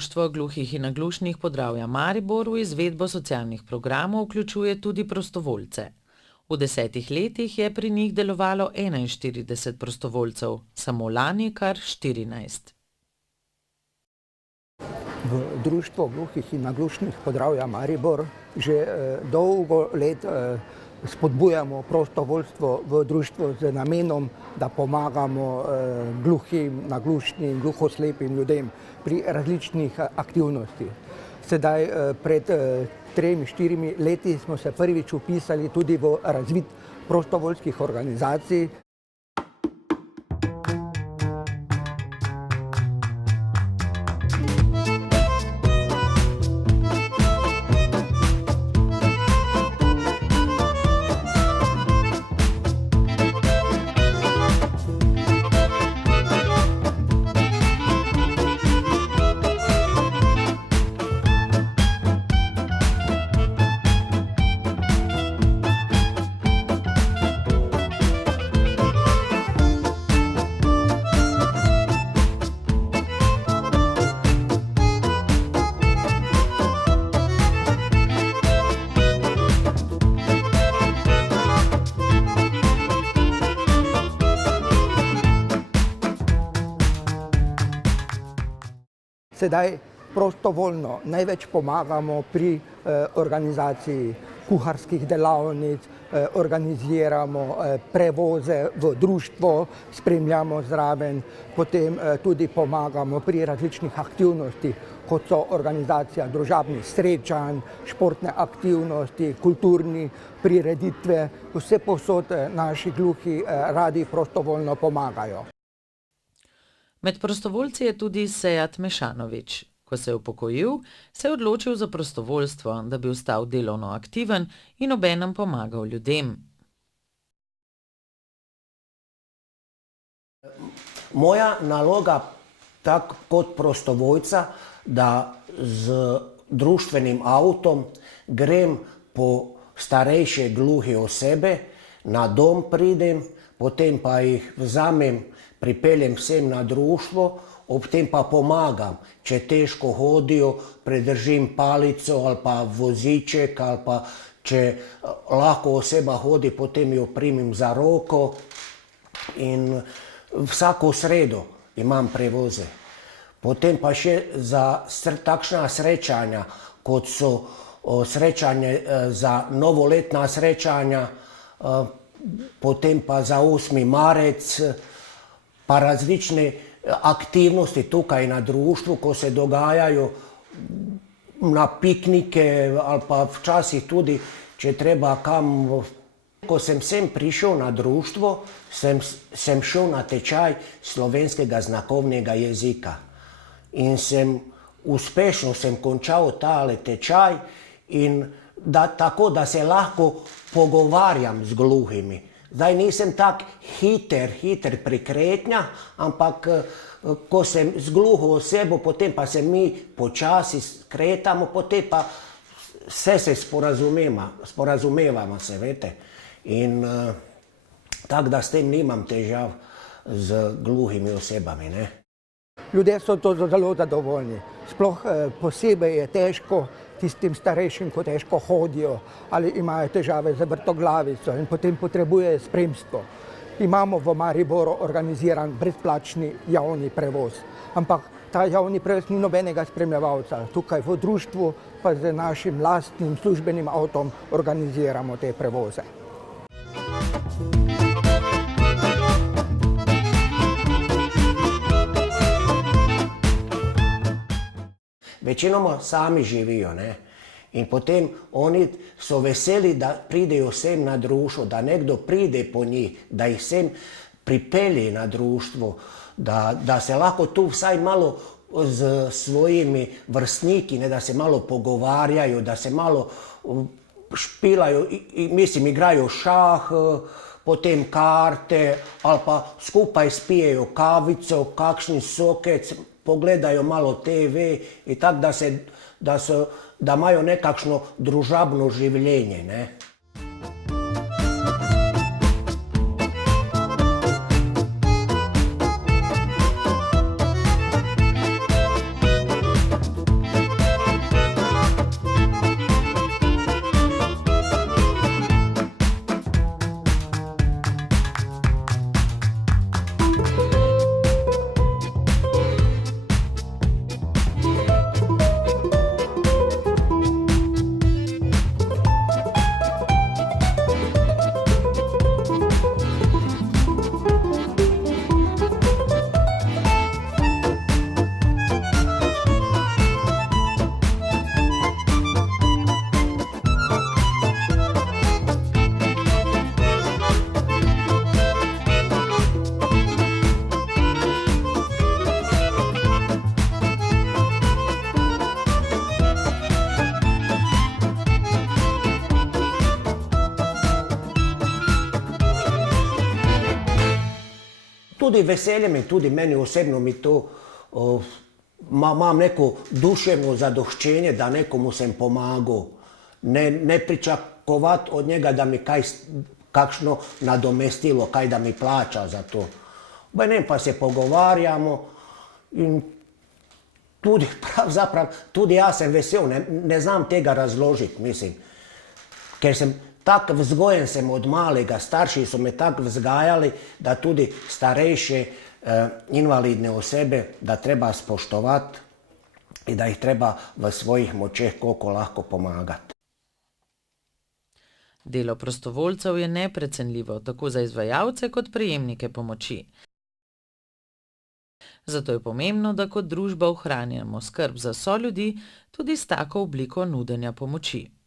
Društvo gluhih in naglušnih Podravja Maribor v izvedbo socialnih programov vključuje tudi prostovoljce. V 10 letih je pri njih delovalo 41 prostovoljcev, samo lani kar 14. V Društvu gluhih in naglušnih Podravja Maribor že dolgo let spodbujamo prostovoljstvo v društvu z namenom, da pomagamo gluhim, naglušnim, gluhoslepim ljudem pri različnih aktivnostih. Sedaj pred 3-4 leti smo se prvič vpisali tudi v razvid prostovoljskih organizacij. Sedaj prostovoljno največ pomagamo pri organizaciji kuharskih delavnic, organiziramo prevoze v društvo, spremljamo zraven, potem tudi pomagamo pri različnih aktivnostih, kot so organizacija družabnih srečanj, športne aktivnosti, kulturni prireditve. Vse povsod naši gluhi radi prostovoljno pomagajo. Med prostovoljci je tudi Sejat Mešanović. Ko se je upokojil, se je odločil za prostovoljstvo, da bi ostal delovno aktiven in obenem pomagal ljudem. Moja naloga tak kot prostovoljca, da z društvenim avtom grem po starejše gluhe osebe, na dom pridem, potem pa jih vzamem, pripeljem vsem na društvo, ob tem pa pomagam. Če težko hodijo, predržim palico ali pa voziček, ali pa če lahko oseba hodi, potem jo primim za roko. In vsako sredo imam prevoze. Potem pa še za takšna srečanja, kot so srečanje za novoletna srečanja, potem pa za 8. marec, pa različne aktivnosti tukaj na društvu, ko se dogajajo na piknike ali pa včasih tudi, če treba kam. Ko sem sem prišel na društvo, sem šel na tečaj slovenskega znakovnega jezika. In uspešno sem končal tale tečaj in tako, da se lahko pogovarjam z gluhimi. Zdaj nisem tak hiter pri kretnjah, ampak ko sem z gluho osebo, potem pa se mi počasi kretamo, potem pa vse se sporazumevamo, se veste. In tako da s tem nimam težav z gluhimi osebami, ne. Ljudje so to zelo zadovoljni. Sploh posebej je težko tistim starejšim, ko težko hodijo ali imajo težave z vrtoglavico in potem potrebujejo spremstvo. Imamo v Mariboru organiziran brezplačni javni prevoz, ampak ta javni prevoz ni nobenega spremljevalca. Tukaj v društvu pa z našim lastnim službenim avtom organiziramo te prevoze. Večinoma sami živijo, ne. In potem oni so veseli, da pridejo sem na društvo, da nekdo pride po njih, da jih sem pripelje na društvo, da se lahko tu vsaj malo z svojimi vrstniki, ne, da se malo pogovarjajo, da se malo špilajo, mislim, igrajo šah, potem karte, ali pa skupaj spijejo kavico, kakšni sokec, pogledajo malo TV in tako, da imajo nekakšno družabno življenje, ne. tudi veselje mi, tudi meni osebno mi to, imam neko duševno zadoščenje, da nekomu sem pomagal. Ne pričakovati od njega, da mi kakšno nadomestilo, kaj da mi plača za to. Ne, pa se pogovarjamo in tudi pravzaprav, tudi jaz sem vesel, ne znam tega razložiti, mislim. Ker sem tako vzgojen sem od malega, starši so me tako vzgajali, da tudi starejše invalidne osebe, da treba spoštovati in da jih treba v svojih močeh koliko lahko pomagati. Delo prostovoljcev je neprecenljivo, tako za izvajalce kot prejemnike pomoči. Zato je pomembno, da kot družba ohranjamo skrb za soljudi tudi s tako obliko nudenja pomoči.